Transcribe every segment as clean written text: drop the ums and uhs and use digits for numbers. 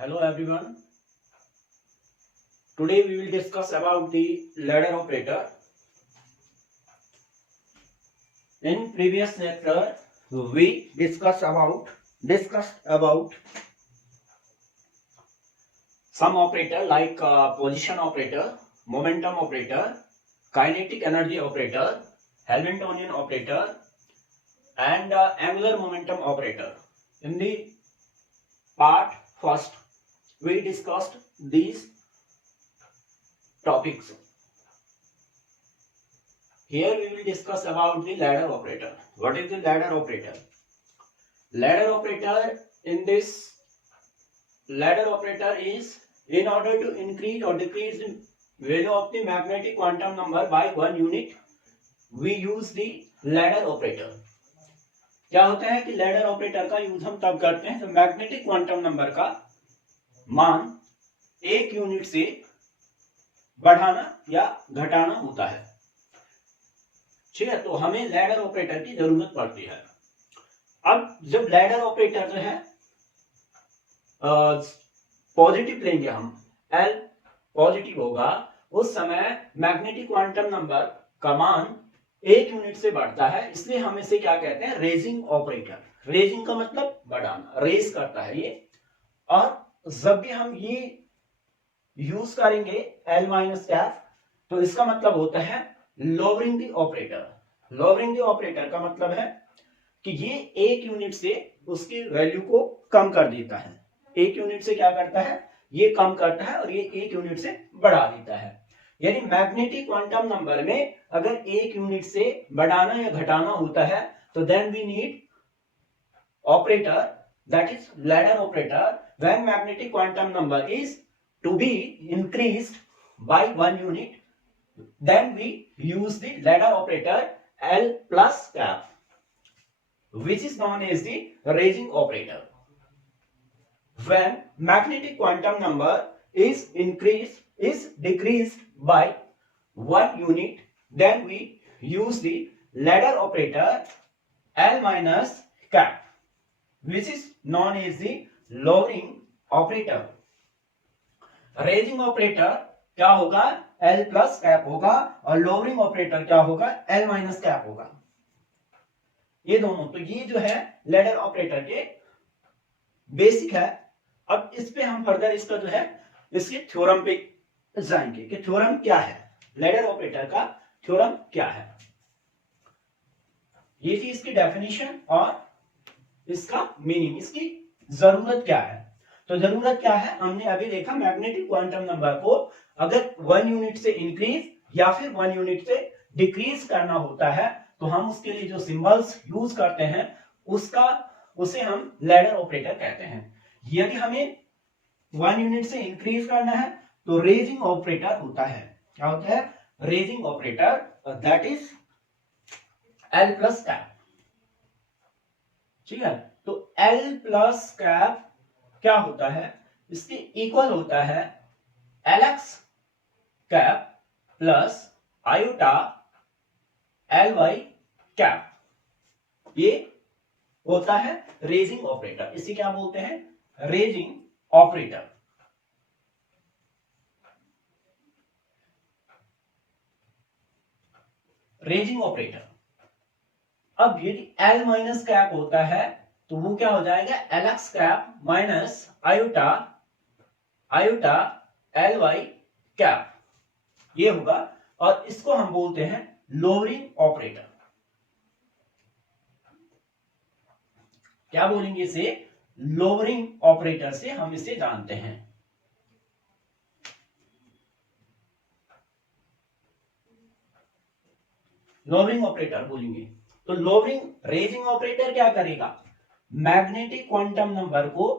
Hello everyone. Today we will discuss about the ladder operator. In previous lecture we discussed about some operator like position operator, momentum operator, kinetic energy operator, Hamiltonian operator and angular momentum operator. In the part first we discussed these topics. Here we will discuss about the ladder operator. What is the ladder operator? Ladder operator is in order to increase or decrease the value of the magnetic quantum number by 1 unit, we use the ladder operator. क्या होता है कि ladder operator का use हम तब करते हैं जब मैग्नेटिक क्वांटम नंबर का मान 1 यूनिट से बढ़ाना या घटाना होता है। ठीक है, तो हमें लैडर ऑपरेटर की जरूरत पड़ती है। अब जब लैडर ऑपरेटर जो है पॉजिटिव लेंगे हम, L पॉजिटिव होगा, उस समय मैग्नेटिक क्वांटम नंबर का मान 1 यूनिट से बढ़ता है, इसलिए हम इसे क्या कहते हैं, रेजिंग ऑपरेटर। रेजिंग का मतलब बढ़ाना, रेज करता है ये। और जब भी हम ये यूज करेंगे L माइनस कैफ, तो इसका मतलब होता है lowering the operator. Lowering the operator का मतलब है कि ये 1 यूनिट से उसकी वैल्यू को कम कर देता है। 1 यूनिट से क्या करता है, ये कम करता है और ये 1 यूनिट से बढ़ा देता है। यानी मैग्नेटिक क्वांटम नंबर में अगर 1 यूनिट से बढ़ाना या घटाना होता है तो then we need operator, that is ladder operator. When magnetic quantum number is to be increased by 1 unit, then we use the ladder operator L plus cap, which is known as the raising operator. When magnetic quantum number is decreased by 1 unit, then we use the ladder operator L minus cap, which is known as the lowering operator. Raising operator क्या होगा, L plus cap होगा, और lowering operator क्या होगा, L minus cap होगा। ये दोनों, तो ये जो है लैडर ऑपरेटर के बेसिक है। अब इस पे हम फर्दर इसका जो है इसके थ्योरम पे जाएंगे कि थ्योरम क्या है, लैडर ऑपरेटर का थ्योरम क्या है। ये थी इसकी डेफिनेशन और इसका मीनिंग, इसकी जरूरत क्या है। तो जरूरत क्या है, हमने अभी देखा मैग्नेटिक क्वांटम नंबर को अगर 1 यूनिट से इंक्रीज या फिर 1 यूनिट से डिक्रीज करना होता है तो हम उसके लिए जो सिंबल्स यूज करते हैं उसे हम लैडर ऑपरेटर कहते हैं। यदि हमें 1 यूनिट से इंक्रीज करना है तो रेजिंग ऑपरेटर होता है। क्या होता है, raising operator, that is L plus cap. ठीक है, तो L प्लस कैप क्या होता है, इसके इक्वल होता है Lx cap plus iota Ly cap. ये होता है रेजिंग ऑपरेटर। इसे क्या बोलते हैं, रेजिंग ऑपरेटर। Raising operator. अब यदि L माइनस कैप होता है तो वो क्या हो जाएगा, Lx cap minus iota Ly cap, ये होगा। और इसको हम बोलते हैं लोअरिंग ऑपरेटर। क्या बोलेंगे इसे, लोअरिंग ऑपरेटर से हम इसे जानते हैं। लोअरिंग ऑपरेटर बोलेंगे। तो लोअरिंग, रेजिंग ऑपरेटर क्या करेगा, मैग्नेटिक क्वांटम नंबर को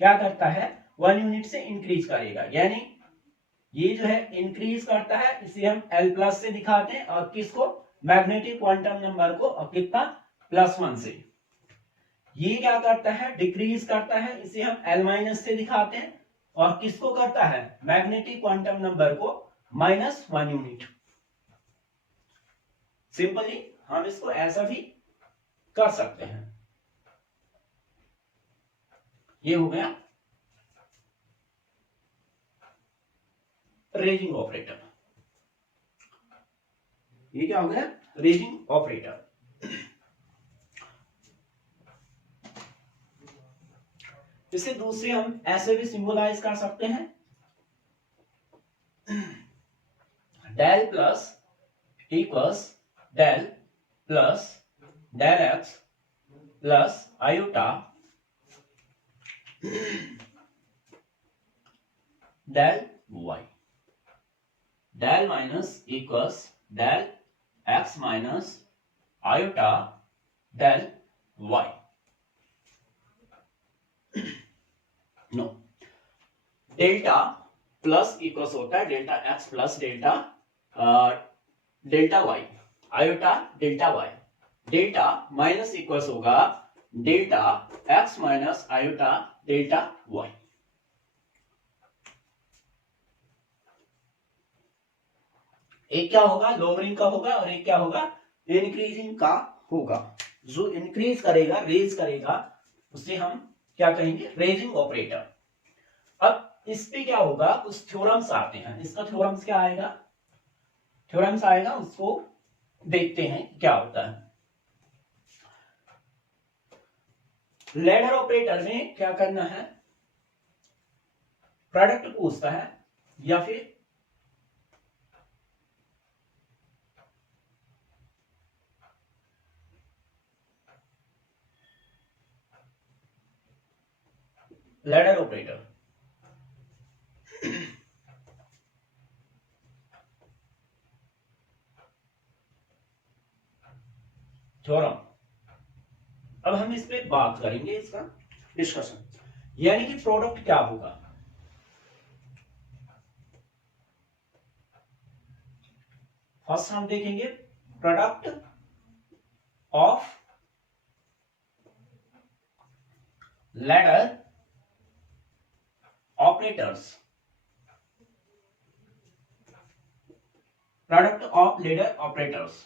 क्या करता है, 1 यूनिट से इंक्रीज करेगा। यानी ये जो है इंक्रीज करता है, इसे हम L प्लस से दिखाते हैं, और किसको, मैग्नेटिक क्वांटम नंबर को, और कितना, +1 से। ये क्या करता है, डिक्रीज करता है, इसे हम L माइनस से दिखाते हैं, और किसको करता है, मैग्नेटिक क्वांटम नंबर को -1 यूनिट। सिंपली हम इसको ऐसा भी कर सकते हैं। ये हो गया रेजिंग ऑपरेटर। ये क्या हो गया? Raising operator. इसे दूसरे हम ऐसे भी सिंबलाइज कर सकते हैं, del plus equals del plus del X plus iota del Y, del minus equals del X minus iota del Y. No, delta plus equals होता है delta X plus delta delta Y, iota delta Y. Delta minus equals होगा delta X minus iota delta Y. एक क्या होगा? Lowering का होगा और एक क्या होगा? इंक्रीजिंग का होगा। जो इंक्रीज करेगा, रेज करेगा, उसे हम क्या कहेंगे? Raising operator. अब इस पे क्या होगा? कुछ थ्योरम्स आते हैं। इसका थ्योरम्स क्या आएगा? थ्योरम्स आएगा, उसको देखते हैं क्या होता है। लैडर ऑपरेटर में क्या करना है? प्रोडक्ट पूछता है या फिर लैडर ऑपरेटर थ्योरम। अब हम इस पे बात करेंगे, इसका डिस्कशन, यानी कि प्रोडक्ट क्या होगा। फर्स्ट हम देखेंगे product of ladder operators, product of ladder operators,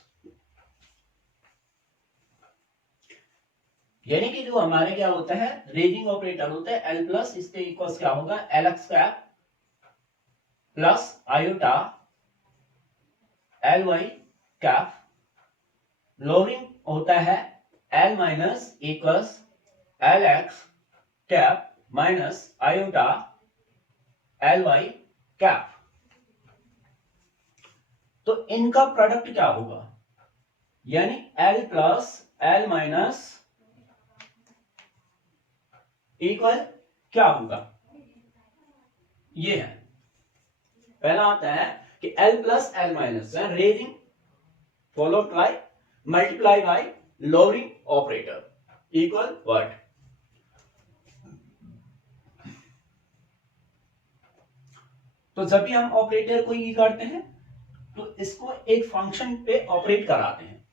यानी कि जो हमारे क्या होता है? रेजिंग ऑपरेटर होता है एल प्लस, इसके इक्वल्स क्या होगा? L x cap plus iota L Y cap. Lowering होता है L minus equals L x cap minus iota L Y cap. तो इनका प्रोडक्ट क्या होगा? यानी L plus L minus equal क्या होगा? ये है, पहला आता है कि L plus L minus raising followed by multiply by lowering operator equal what? तो जब भी हम ऑपरेटर को ये करते हैं तो इसको एक फंक्शन पे ऑपरेट कराते हैं,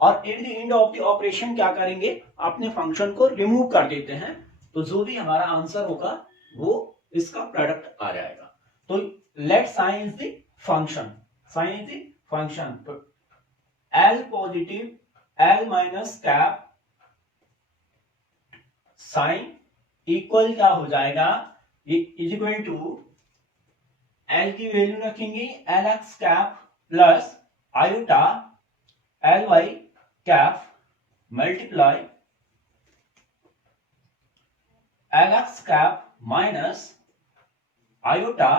और eight the end of the operation क्या करेंगे? अपने फंक्शन को रिमूव कर देते हैं, तो जो भी हमारा आंसर होगा वो इसका प्रोडक्ट आ जाएगा। तो let psi is the function, psi is the function. तो L positive L minus cap psi equal क्या हो जाएगा? इज इक्वल टू एल की वैल्यू रखेंगे L x cap plus iota L Y cap multiply L x cap minus iota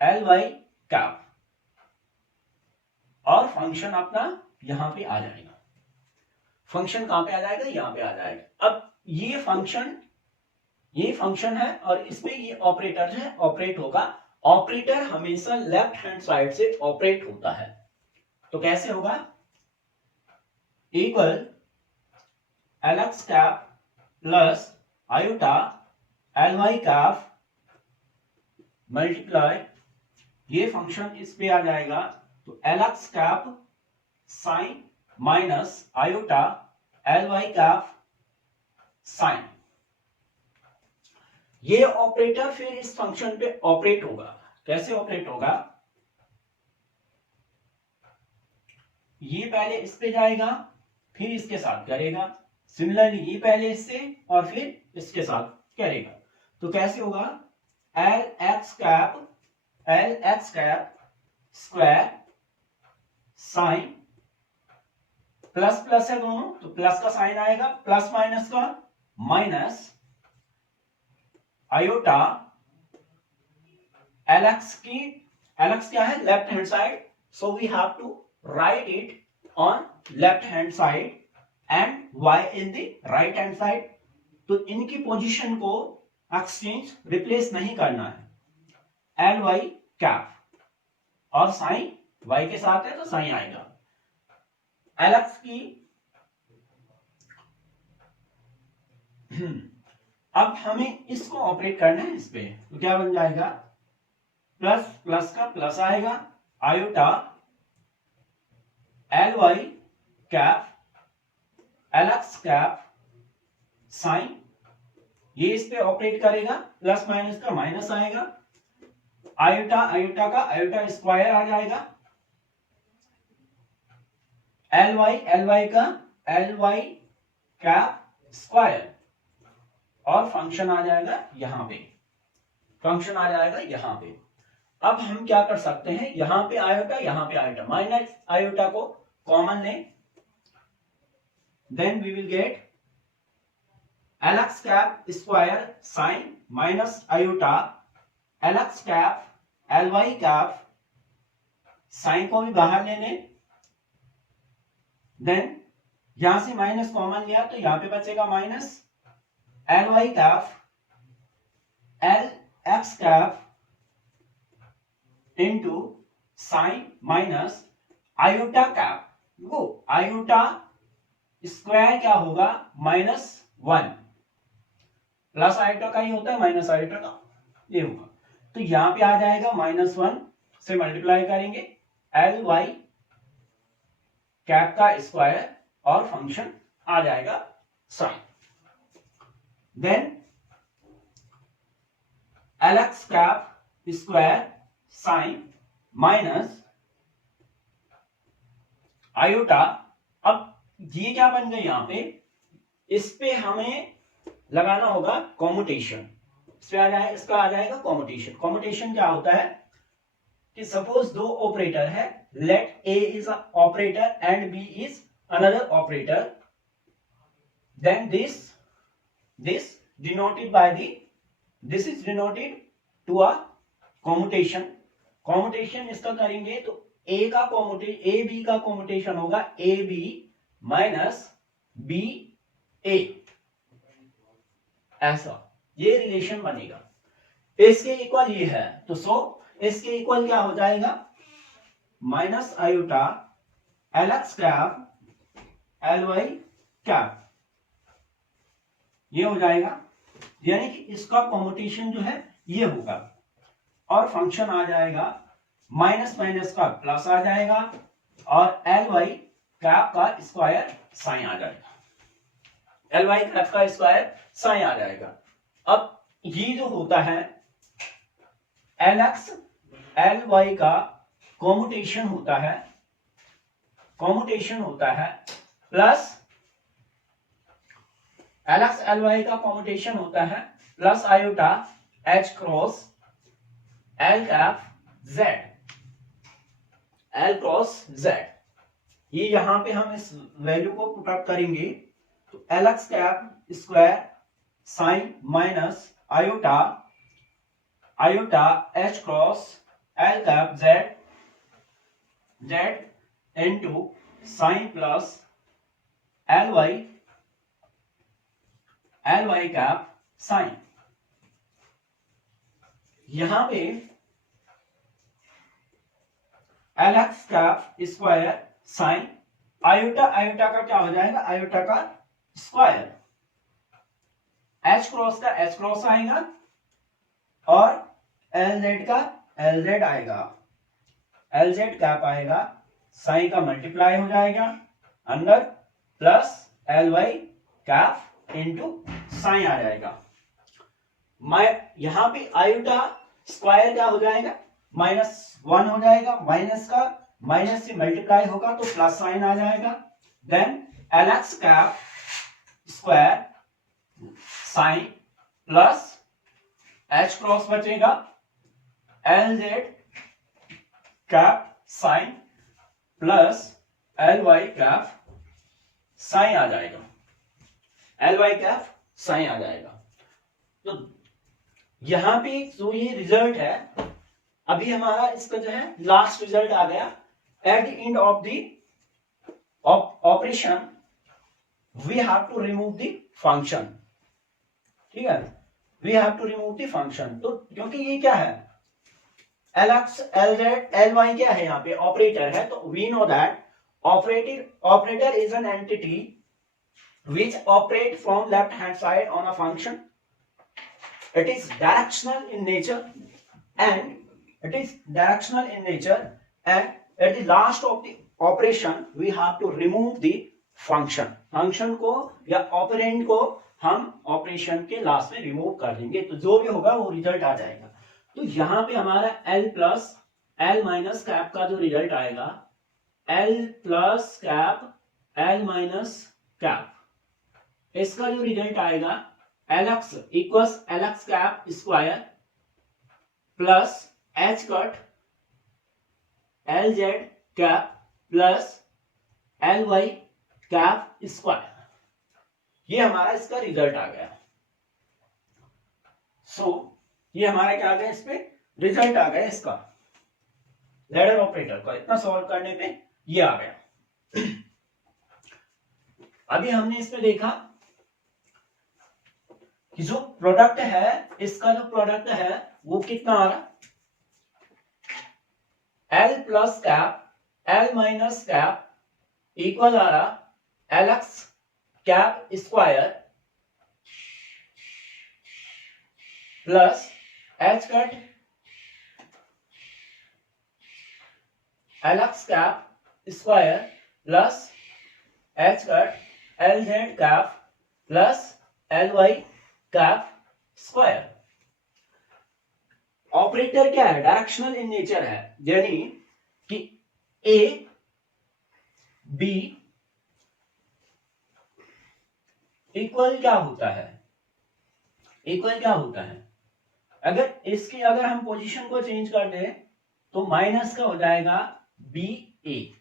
L Y cap, और function अपना यहां पे आ जाएगा। फंक्शन कहां पे आ जाएगा? यहां पे आ जाएगा। अब ये फंक्शन है और इसमें ये ऑपरेटर है, ऑपरेट होगा। ऑपरेटर हमेशा लेफ्ट हैंड साइड से ऑपरेट होता है, तो कैसे होगा? Equal L x cap plus iota L Y cap multiply, ये फंक्शन इस पे आ जाएगा, तो L x cap sine minus iota L Y cap sine. ये ऑपरेटर फिर इस फंक्शन पे ऑपरेट होगा। कैसे ऑपरेट होगा? ये पहले इस पे जाएगा, फिर इसके साथ करेगा, सिमिलरली ये पहले इससे और फिर इसके साथ करेगा। तो कैसे होगा? L x cap L x cap square sign, plus plus है दोनों तो प्लस का साइन आएगा, प्लस माइनस का माइनस आयोटा एल एक्स की, एल एक्स क्या है left hand side, so we have to write it on left hand side and y in the right hand side. तो इनकी पोजीशन को exchange replace नहीं करना है, एल वाई कैप और साइन वाई के साथ है तो साइन आएगा, एल एक्स की अब हमें इसको ऑपरेट करना है इस पे, तो क्या बन जाएगा प्लस प्लस का प्लस आएगा, iota L Y cap L x cap sine, ये इस पे ऑपरेट करेगा, प्लस माइनस का माइनस आएगा, आयोटा आयोटा का आयोटा स्क्वायर आ जाएगा, एल वाई का एल वाई कैप स्क्वायर और फंक्शन आ जाएगा यहां पे, फंक्शन आ जाएगा यहां पे। अब हम क्या कर सकते हैं, यहां पे आयोटा माइनस आयोटा को कॉमन लें, then we will get L x cap square sign minus iota L x cap L Y cap, sine को भी बाहर ले लें, देन यहां से माइनस कॉमन लिया तो यहां पे बचेगा minus L Y cap L x cap into sign minus iota cap, वो आयोटा स्क्वायर क्या होगा -1, प्लस आयोटा का ही होता है माइनस आयोटा का ये होगा, तो यहां पे आ जाएगा -1 से मल्टीप्लाई करेंगे एल वाई कैप का स्क्वायर और फंक्शन आ जाएगा sign, then L x cap square sign minus iota. अब ये क्या बन गए यहां पे, इस पे हमें लगाना होगा कॉम्यूटेशन, इस पे आ जाएगा, इसका आ जाएगा कॉम्यूटेशन। कॉम्यूटेशन क्या होता है कि सपोज दो ऑपरेटर है, let A is a operator and B is another operator, then this denoted by the, this is denoted to a commutation। Commutation इसका करेंगे तो ए का कॉम्यूटेशन, ए बी का कॉम्यूटेशन होगा A B minus B A, ऐसा ये relation बनेगा, इसके इक्वल ये है, तो सो इसके इक्वल क्या हो जाएगा minus iota L x cap L Y cap, ये हो जाएगा, यानी कि इसका कॉम्यूटेशन जो है ये होगा और फंक्शन आ जाएगा माइनस माइनस का प्लस आ जाएगा और एल वाई कैप का स्क्वायर साइन आ जाएगा, एल वाई कैप का स्क्वायर साइन आ जाएगा। अब ये जो होता है एल एक्स एल वाई का कॉम्यूटेशन होता है plus L X L Y का कॉम्यूटेशन होता है plus iota H cross L cap Z, L cross Z, ये यहां पे हम इस वैल्यू को पुट अप करेंगे तो L x cap square sign minus iota H cross L cap Z into psi plus L Y cap psi. यहां पे L x cap square psi iota का क्या हो जाएगा, आयोटा का स्क्वायर, एच क्रॉस का एच क्रॉस आएगा और एल जेड का एल जेड आएगा, एल जेड कैप आएगा, साइन का मल्टीप्लाई हो जाएगा अंदर plus L Y cap into psi आ जाएगा। मैं यहां पे आयोटा स्क्वायर क्या हो जाएगा -1 हो जाएगा, माइनस का माइनस से मल्टीप्लाई होगा तो प्लस साइन आ जाएगा, then L x cap square sign plus H cross बचेगा L Z cap psi plus L Y cap psi आ जाएगा, एल वाई कैप साइन आ जाएगा। तो यहां पे जो ये रिजल्ट है, अभी हमारा इसका जो है लास्ट रिजल्ट आ गया। At the end of the operation we have to remove the function, ठीक है, we have to remove the function. तो क्योंकि ये क्या है, L X L Z L Y क्या है, यहाँ पे ऑपरेटर है, तो we know that operator is an entity which operate from left hand side on a function. It is directional in nature and at the last of the operation we have to remove the function को या operand को हम operation के last में remove कर देंगे, तो जो भी होगा वो रिजल्ट आ जाएगा। तो यहां पे हमारा L plus L minus cap का जो रिजल्ट आएगा, L plus cap L minus cap, इसका जो रिजल्ट आएगा Lx equals Lx cap square plus H cut Lz cap plus Ly cap square, ये हमारा इसका रिजल्ट आ गया। ये हमारा क्या आ गया, इस पे रिजल्ट आ गया इसका, लैडर ऑपरेटर का इतना सॉल्व करने पे ये आ गया। अभी हमने इसमें देखा कि जो प्रोडक्ट है, इसका जो प्रोडक्ट है वो कितना आ रहा, L plus cap L minus cap equal आ रहा Lx cap square plus H cut Lx cap square plus H cut Lz cap plus Ly cap square. Operator क्या है, डायरेक्शनल इन नेचर है, यानी कि ए बी इक्वल क्या होता है, इक्वल क्या होता है, अगर हम पोजीशन को चेंज कर दें तो माइनस का हो जाएगा B A,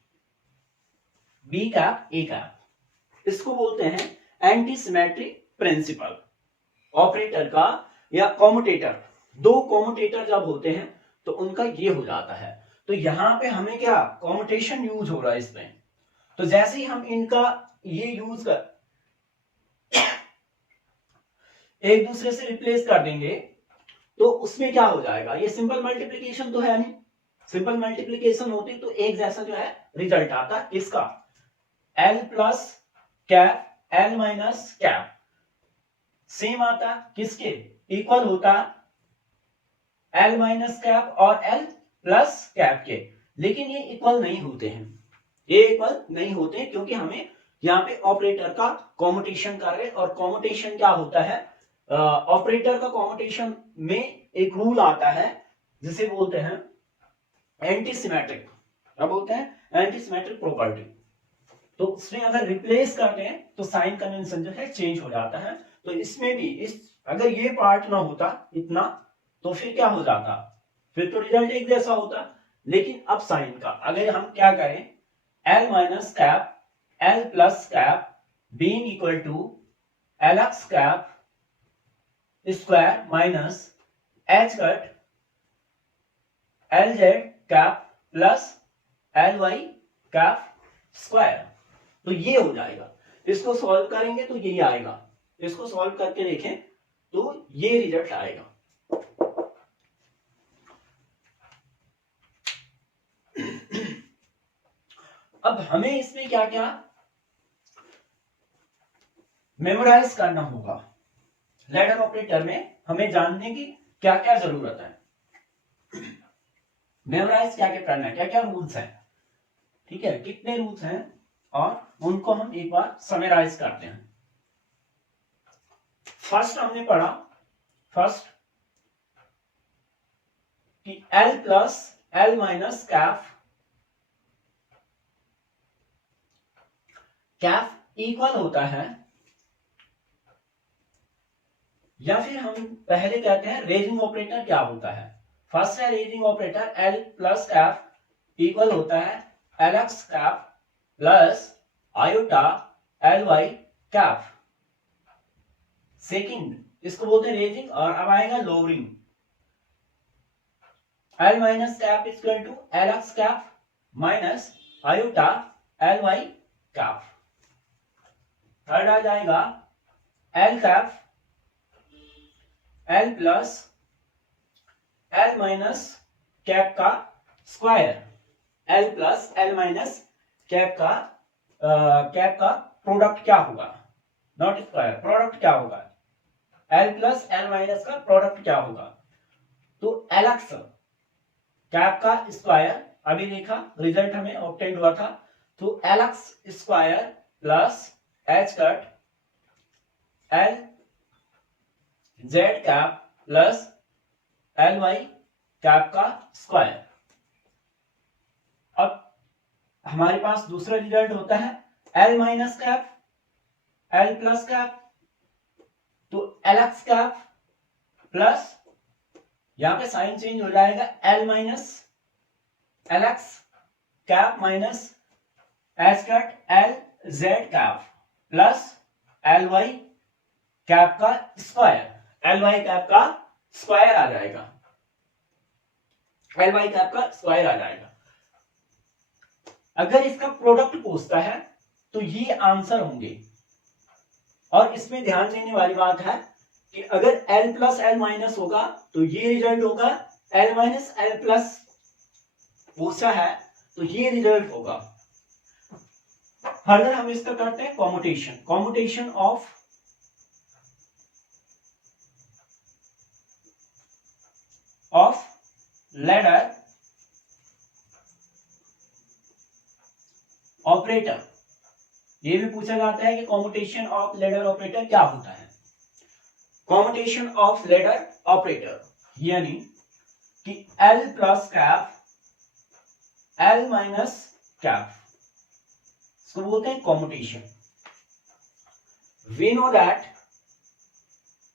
B cap A cap. इसको बोलते हैं एंटी सिमेट्रिक प्रिंसिपल। ऑपरेटर का या कॉम्यूटेटर, दो कॉम्यूटेटर जब होते हैं तो उनका ये हो जाता है। तो यहां पे हमें क्या कॉम्यूटेशन यूज हो रहा है इसमें, तो जैसे ही हम इनका ये यूज कर एक दूसरे से रिप्लेस कर देंगे तो उसमें क्या हो जाएगा, ये सिंपल मल्टीप्लिकेशन तो है नहीं, सिंपल मल्टीप्लिकेशन होती तो एक जैसा जो है रिजल्ट आता, इसका L plus cap L minus cap same आता, किसके इक्वल होता L माइनस कैप और L प्लस कैप के, लेकिन ये इक्वल नहीं होते हैं, ये इक्वल नहीं होते हैं क्योंकि हमें यहाँ पे ऑपरेटर का कॉम्यूटेशन कर रहे हैं। और कॉम्यूटेशन क्या होता है, ऑपरेटर का कॉम्यूटेशन में एक रूल आता है जिसे बोलते हैं एंटी सिमेट्रिक, क्या बोलते हैं, एंटी सिमेट्रिक प्रॉपर्टी। तो उसमें अगर रिप्लेस करते हैं तो साइन कन्वेंशन जो है चेंज हो जाता है। तो इसमें भी अगर ये पार्ट ना होता इतना तो फिर क्या हो जाता, फिर तो रिजल्ट एक जैसा होता। लेकिन अब साइन का अगर हम क्या करें, L minus cap L plus cap being equal to Lx cap square minus H cut Lz cap plus Ly cap square, तो ये हो जाएगा। इसको सॉल्व करेंगे तो यही आएगा, इसको सॉल्व करके देखें तो ये रिजल्ट आएगा। अब हमें इसमें क्या क्या मेमोराइज करना होगा, लैडर ऑपरेटर में हमें जानने की क्या क्या जरूरत है, मेमोराइज क्या क्या करना है, क्या क्या रूल्स हैं, ठीक है, कितने रूल्स हैं और उनको हम एक बार समराइज करते हैं। फर्स्ट हमने पढ़ा फर्स्ट कि L plus L minus Kaif equal होता है, या फिर हम पहले कहते हैं रेजिंग ऑपरेटर क्या होता है। फर्स्ट है raising operator L plus cap equal होता है LX cap plus iota LY cap. Second इसको बोलते हैं रेजिंग, और अब आएगा lowering. L minus cap equal to LX cap minus iota LY cap. Third आ जाएगा L cap L plus L minus cap का square. L plus L minus cap का प्रोडक्ट क्या होगा, नॉट स्क्वायर, प्रोडक्ट क्या होगा, L प्लस L माइनस का product क्या होगा। तो LX कैप का स्क्वायर अभी देखा रिजल्ट हमें ऑब्टेन हुआ था, तो LX square plus H cut L Z cap plus LY cap का स्क्वायर। अब हमारे पास दूसरा रिजल्ट होता है L minus cap L plus cap, तो LX कैप प्लस यहां पे साइन चेंज हो जाएगा L minus LX cap minus H cut L Z cap plus LY cap का स्क्वायर। LY कैप का स्क्वायर आ जाएगा, LY कैप का स्क्वायर आ जाएगा। अगर इसका प्रोडक्ट पूछता है तो ये आंसर होंगे। और इसमें ध्यान देने वाली बात है कि अगर L प्लस L माइनस होगा तो ये रिजल्ट होगा, L माइनस L प्लस पूछा है तो ये रिजल्ट होगा। फर्दर हम इसका करते हैं commutation. Commutation of ladder operator. ये भी पूछा जाता है कि कॉम्यूटेशन ऑफ लैडर ऑपरेटर क्या होता है। कॉम्यूटेशन ऑफ लैडर ऑपरेटर यानी कि L plus cap L minus cap, इसको बोलते हैं commutation. We know that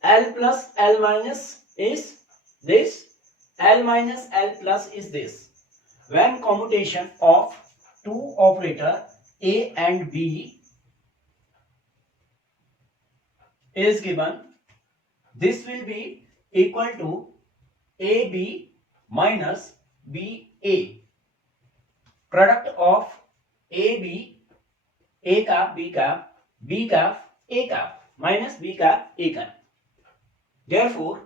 L plus L minus is this, L minus L plus is this. When commutation of two operator A and B is given, this will be equal to AB minus BA. Product of AB, A cap, B cap, B cap, A cap minus B cap, A cap. Therefore,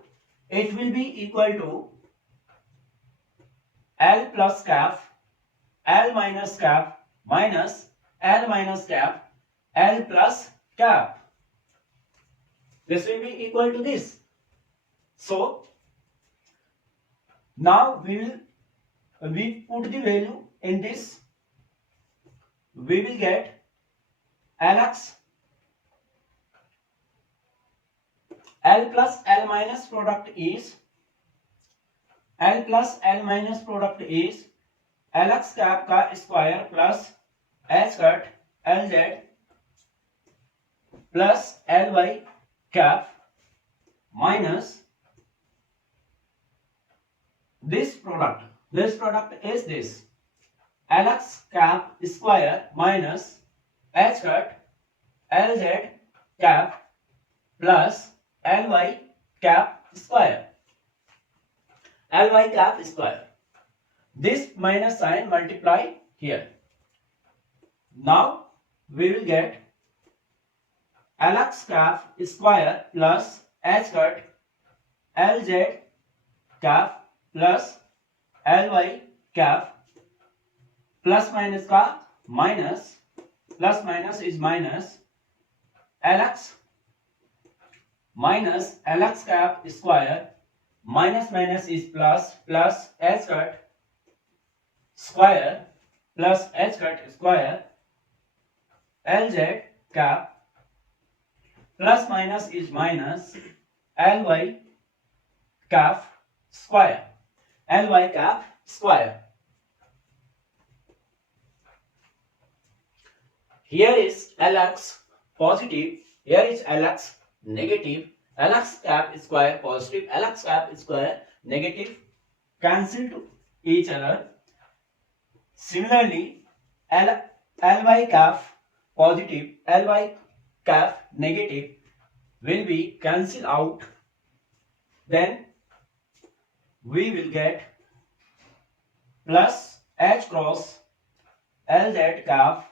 it will be equal to L plus cap L minus cap minus L minus cap L plus cap. This will be equal to this. So now we put the value in this. We will get LX L plus L minus product is L plus L minus product is LX cap का square plus H cut LZ plus LY cap minus this product is this LX cap square minus H cut LZ cap plus LY cap square, LY cap square. This minus sign multiply here. Now we will get LX cap square plus H cut LZ cap plus LY cap plus minus का minus, plus minus is minus LX minus LX cap square minus minus is plus, plus H cut square plus H cut square LZ cap plus minus is minus LY cap square, LY cap square. Here is LX positive, here is LX negative, LX cap square positive, LX cap square negative. cancel to each other. Similarly, Ly cap positive, Ly cap negative will be cancel out. Then we will get plus H cross Lz cap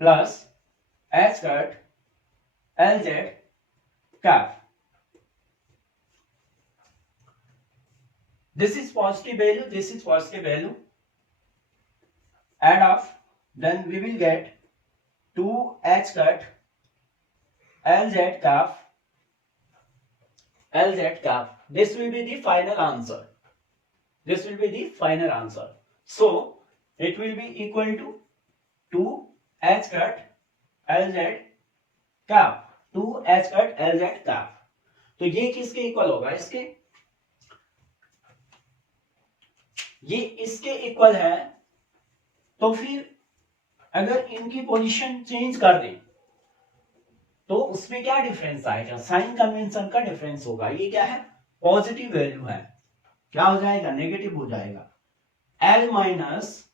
plus H cut Lz cap. This is positive value, this is positive value. Add off, then we will get 2H cut Lz cap Lz cap. This will be the final answer. This will be the final answer. So it will be equal to 2H cut Lz cap. 2H cut Lz cap. तो ये किसके equal होगा? ये इसके equal है। तो फिर अगर इनकी पोजीशन चेंज कर दें तो उसमें क्या डिफरेंस आएगा? साइन कन्वेंशन का डिफरेंस होगा। ये क्या है? पॉजिटिव वैल्यू है, क्या हो जाएगा? नेगेटिव हो जाएगा। L माइनस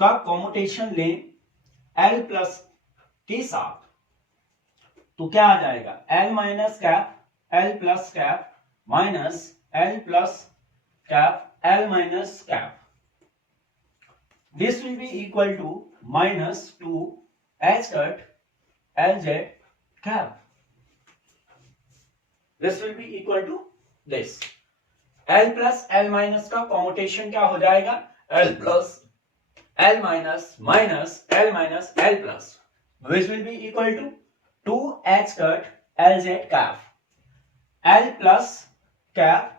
का कॉम्यूटेशन लें L प्लस के साथ, तो क्या आ जाएगा? L minus cap L plus cap minus L plus cap L minus cap. This will be equal to minus 2 H cut Lz cap. This will be equal to this. L plus L minus का commutation क्या हो जाएगा? L plus L minus minus L minus L plus, which will be equal to 2 H cut Lz cap. L plus cap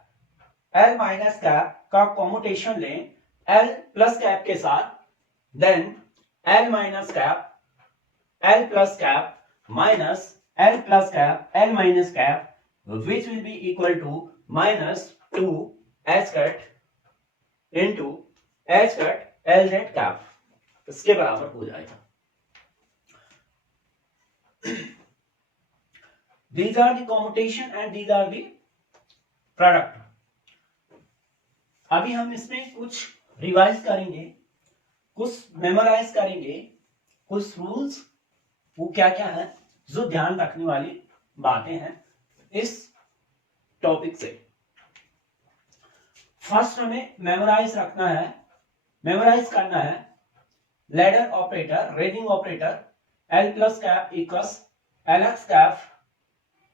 L minus cap का commutation लें L plus cap के साथ, then L minus cap L plus cap minus L plus cap L minus cap, which will be equal to minus 2 H cut into H cut Lz cap. इसके बराबर हो जाएगा. These are the commutation and these are the product. अभी हम इसमें कुछ revise करेंगे, कुछ मेमोराइज करेंगे, कुछ रूल्स वो क्या क्या है जो ध्यान रखने वाली बातें हैं इस टॉपिक से. फर्स्ट हमें मेमोराइज करना है ladder operator, raising operator L plus cap equals Lx cap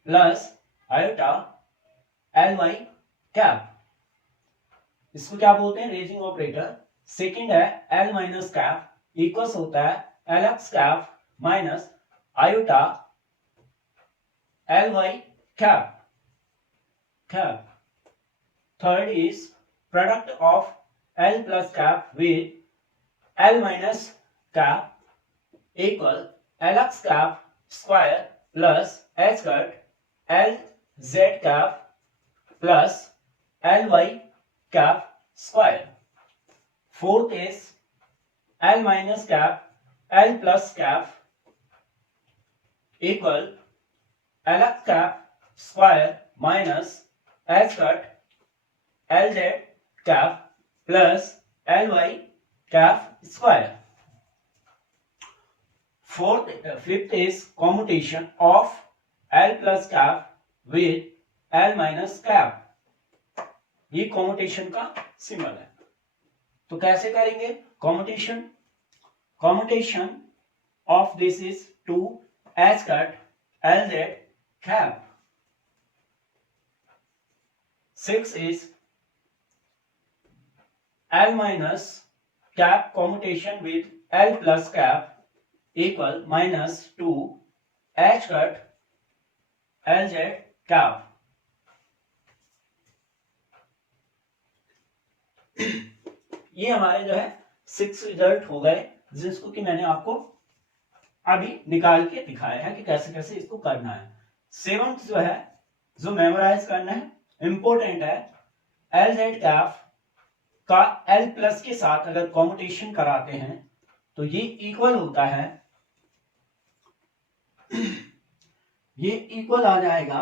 plus iota Ly cap. इसको क्या बोलते हैं? Raising operator. सेकंड है L माइनस कैप इक्वल्स होता है Lx cap minus iota Ly cap. Third is product of L plus cap with L minus cap equal Lx cap square plus H cut Lz cap plus Ly cap square. Fourth is L minus cap L plus cap equal Lx cap square minus H cut Lz cap plus Ly cap square. Fifth is commutation of L plus cap with L minus cap. ये commutation का symbol है. तो कैसे करेंगे commutation of this is 2 H cut Lz cap. 6 is L minus cap commutation with L plus cap equal minus 2 H cut Lz cap. ये हमारे जो है 6 रिजल्ट हो गए, जिसको कि मैंने आपको अभी निकाल के दिखाया है कि कैसे कैसे इसको करना है. 7th जो है, जो मेमोराइज करना है, इंपोर्टेंट है. Lz कैप का L प्लस के साथ अगर कॉम्यूटेशन कराते हैं तो ये इक्वल होता है, ये इक्वल आ जाएगा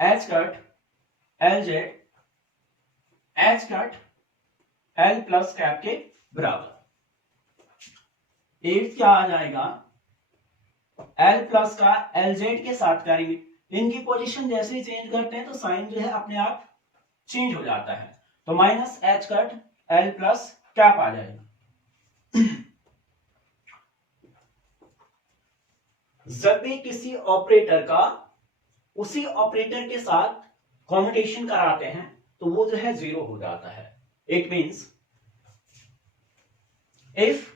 H cut Lz H cut L plus cap के बराबर। 8 क्या आ जाएगा, एल प्लस का एल जेड के साथ करेंगे। इनकी पोजीशन जैसे ही चेंज करते हैं तो साइन जो है अपने आप चेंज हो जाता है। तो minus H cut L plus cap आ जाएगा। जब भी किसी ऑपरेटर का उसी ऑपरेटर के साथ कॉम्यूटेशन कराते हैं तो वो जो है 0 हो जाता है। It means if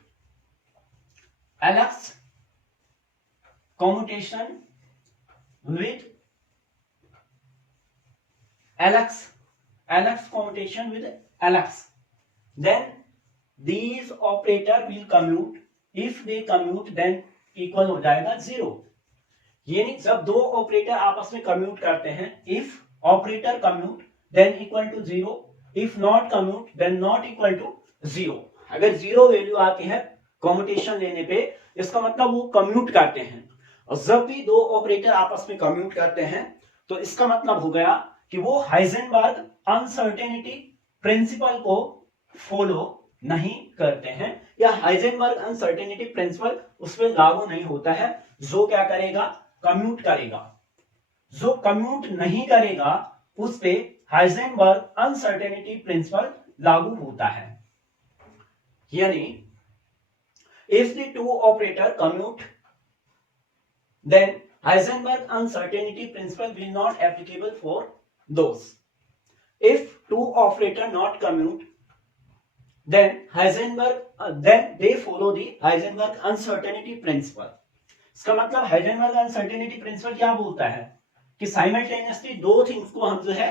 LX commutation with LX commutation with LX, then these operator will commute. If they commute then equal हो जाएगा 0। यानी जब दो ऑपरेटर आपस में कम्यूट करते हैं, if operator commute then equal to 0, if not commute then not equal to 0। अगर 0 वैल्यू आती है कम्यूटेशन लेने पे, इसका मतलब वो कम्यूट करते हैं। और जब भी दो ऑपरेटर आपस में कम्यूट करते हैं तो इसका मतलब हो गया कि वो हाइजेनबर्ग अनसर्टेनिटी प्रिंसिपल को फॉलो नहीं करते हैं, या हाइजेनबर्ग अनसर्टेनिटी प्रिंसिपल उसमें लागू नहीं होता है। जो क्या करेगा, कम्यूट करेगा। जो कम्यूट नहीं करेगा उस पे हाइजेनबर्ग अनसर्टेनिटी प्रिंसिपल लागू होता है। यानी if the two operator commute then Heisenberg uncertainty principle will not applicable for those. If two operator not commute then then they follow the Heisenberg uncertainty principle. इसका मतलब हाइजेनबर्ग अनसर्टेनिटी प्रिंसिपल क्या बोलता है कि साइमल्टेनियसली दो things को हम जो है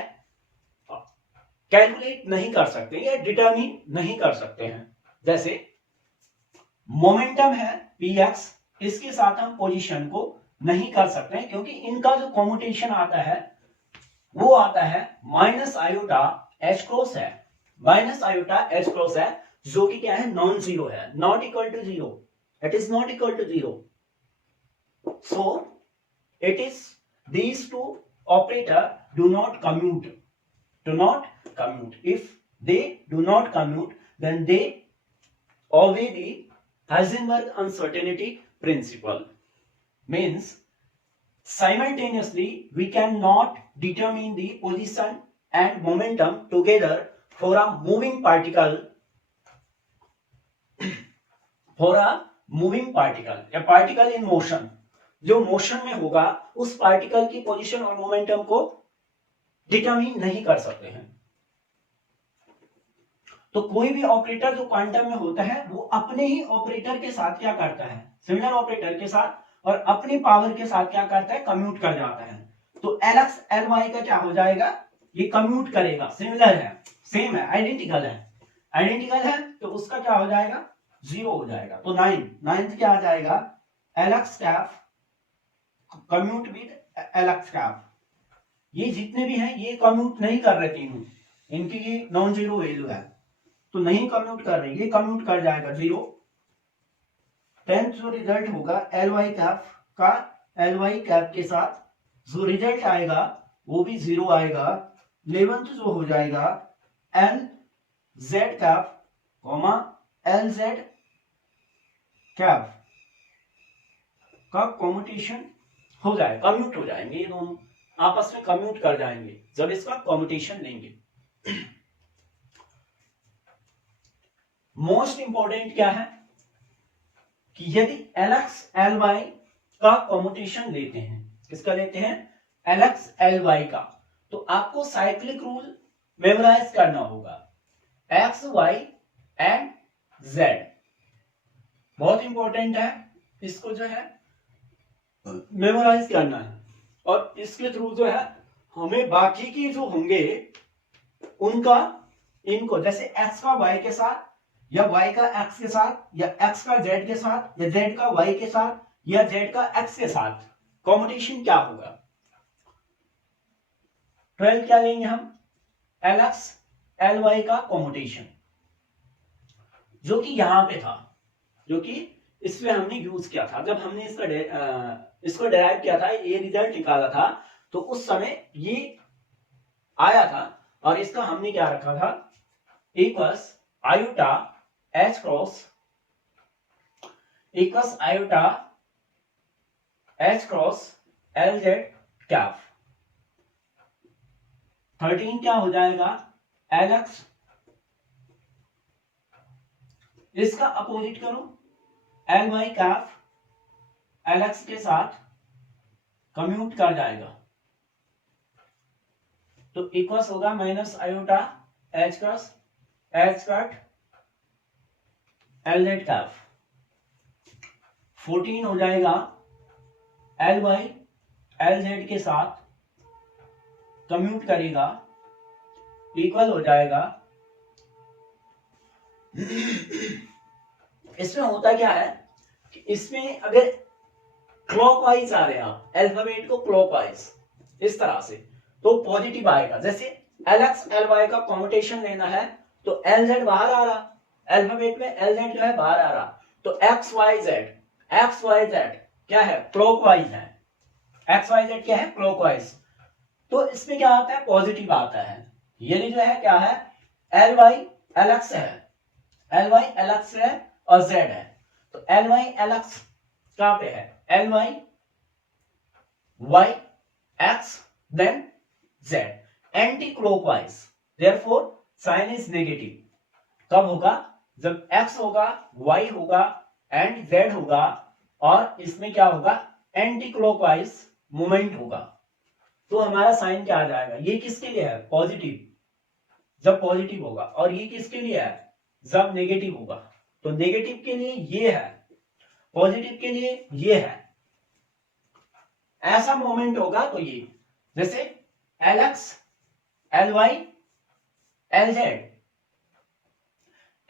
कैलकुलेट नहीं कर सकते या डिटरमिन नहीं कर सकते हैं। जैसे मोमेंटम है px, इसके साथ हम पोजीशन को नहीं कर सकते हैं क्योंकि इनका जो कॉम्यूटेशन आता है वो आता है माइनस आयोटा एच क्रॉस है, माइनस आयोटा एच क्रॉस है, जो कि क्या है, नॉन जीरो है, not equal to 0, it is not equal to 0। So it is these two operator do not commute, if they do not commute then they obey the Heisenberg uncertainty principle. Means simultaneously we cannot determine the position and momentum together for a moving particle, a particle in motion। जो motion में होगा उस particle की position और momentum को determine नहीं कर सकते हैं। तो कोई भी ऑपरेटर जो क्वांटम में होता है वो अपने ही ऑपरेटर के साथ क्या करता है, सिमिलर ऑपरेटर के साथ और अपनी पावर के साथ क्या करता है, कम्यूट कर जाता है। तो LX LY का क्या हो जाएगा, ये कम्यूट करेगा, सिमिलर है, सेम है, आइडेंटिकल है, तो उसका क्या हो जाएगा, 0 हो जाएगा। तो नाइन्थ क्या आ जाएगा, LX cap commute with LX cap. ये जितने भी हैं ये कम्यूट नहीं कर रहे तीनों, इनकी ये नॉन जीरो वैल्यू है तो नहीं कम्यूट कर रही, ये कम्यूट कर जाएगा 0। 10th जो रिजल्ट होगा LY कैप का LY कैप के साथ जो रिजल्ट आएगा वो भी 0 आएगा। 11th जो हो जाएगा LZ कैप LZ कैप का कॉम्यूटेशन हो जाएगा, कम्यूट हो जाएंगे, ये दोनों आपस में कम्यूट कर जाएंगे जब इसका कॉम्यूटेशन लेंगे। मोस्ट इंपॉर्टेंट क्या है कि यदि LX LY का कॉम्यूटेशन लेते हैं, किसका लेते हैं, LX LY का, तो आपको साइक्लिक रूल मेमोराइज करना होगा, X Y एंड Z। बहुत इंपॉर्टेंट है, इसको जो है मेमोराइज करना है और इसके थ्रू जो है हमें बाकी की जो होंगे उनका इनको, जैसे x का y के साथ या y का x के साथ या x का z के साथ या z का y के साथ या z का x के साथ कॉम्यूटेशन क्या होगा। 12 क्या लेंगे हम, LX LY का कॉम्यूटेशन, जो कि यहां पे था, जो कि इसमें हमने यूज किया था जब हमने इसको डेराइव किया था, ये रिजल्ट निकाला था, तो उस समय ये आया था और इसका हमने क्या रखा था, equals iota H cross equals iota H cross L Z cap. 13 क्या हो जाएगा, एल एक्स, इसका अपोजिट करो, L Y cap L X के साथ कम्यूट कर जाएगा, तो इक्वल्स होगा minus iota H cross H cut L Z cap. 14 हो जाएगा एल वाई एल जेड के साथ कम्यूट करेगा, इक्वल हो जाएगा। इसमें होता क्या है कि इसमें अगर क्लॉकवाइज आ रहे हैं आप, अल्फाबेट को क्लॉकवाइज इस तरह से, तो पॉजिटिव आएगा। जैसे एल एक्स एल वाई का कॉम्बिनेशन लेना है तो एल जेड बाहर आ रहा, अल्फाबेट में एल जेड जो है बाहर आ रहा, तो एक्स वाई जेड क्या है, क्लॉकवाइज है। एक्स वाई जेड क्या है, क्लॉकवाइज। तो इसमें क्या आता है, पॉजिटिव आता है। ये जो है क्या है, एल वाई एल एक्स है, एल वाई एल एक्स है और जेड है। तो एल वाई एल एक्स कहां पे है, L Y Y X then Z, anti clockwise, therefore sign is negative. कब होगा, जब एक्स होगा, वाई होगा एंड जेड होगा, और इसमें क्या होगा, एंटी क्लॉकवाइज मूवमेंट होगा, तो हमारा साइन क्या आ जाएगा। ये किसके लिए है, पॉजिटिव, जब पॉजिटिव होगा, और ये किसके लिए है, जब नेगेटिव होगा। तो नेगेटिव के लिए ये है, पॉजिटिव के लिए ये है, ऐसा मोमेंट होगा। तो ये जैसे L X L Y L Z,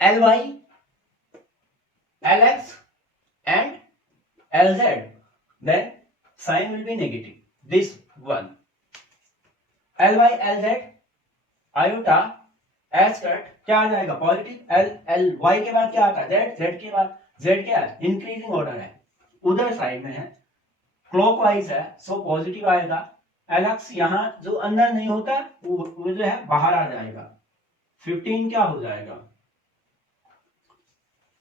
L Y L X and L Z, then sign will be negative, this one. L Y L Z iota H cut क्या आ जाएगा, पॉजिटिव। एल एल वाई के बाद क्या आता है, Z, Z के बाद, जेड क्या है, इंक्रीजिंग ऑर्डर है, उधर साइड में है, क्लॉकवाइज है, सो पॉजिटिव आएगा। एल एक्स यहां जो अंदर नहीं होता वो जो है बाहर आ जाएगा। 15 क्या हो जाएगा,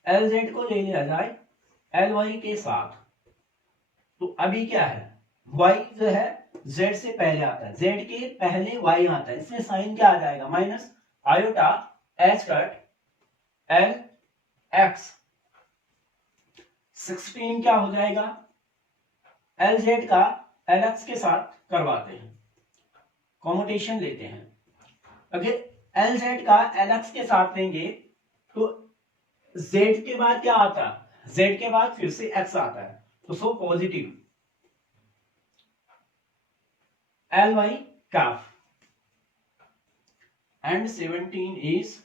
एल जेड को ले लिया जाए एल वाई के साथ, तो अभी क्या है, वाई जो है जेड से पहले आता है, जेड के पहले वाई आता है, इसमें साइन क्या आ जाएगा, minus iota H cut L x. 16 क्या हो जाएगा, एल जेड का एल एक्स के साथ करवाते हैं, कॉम्यूटेशन लेते हैं। अगर एल जेड का एल एक्स के साथ लेंगे तो जेड के बाद क्या आता है, जेड के बाद फिर से एक्स आता है, तो so positive L Y cap, and 17 is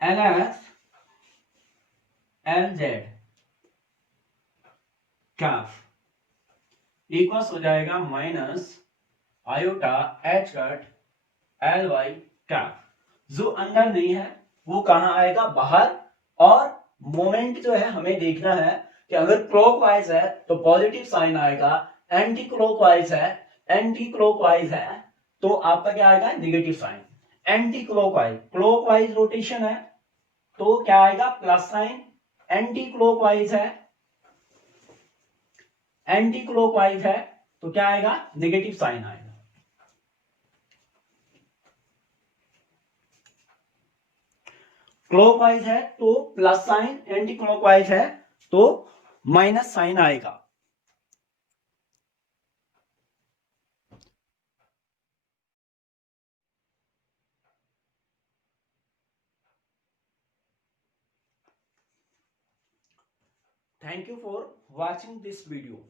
L X L Z cap, equals हो जाएगा minus iota H cut L Y cap. जो अंदर नहीं है वो कहां आएगा, बाहर। और मोमेंट जो है हमें देखना है कि अगर क्लॉकवाइज है तो पॉजिटिव साइन आएगा, एंटी क्लॉकवाइज है तो आपका क्या आएगा, negative sign. Anti clockwise, clockwise rotation है तो क्या आएगा, प्लस साइन। एंटी क्लॉकवाइज है तो क्या आएगा, नेगेटिव साइन आएगा। क्लॉकवाइज है तो प्लस साइन, एंटी क्लॉकवाइज है तो माइनस साइन आएगा। Thank you for watching this video.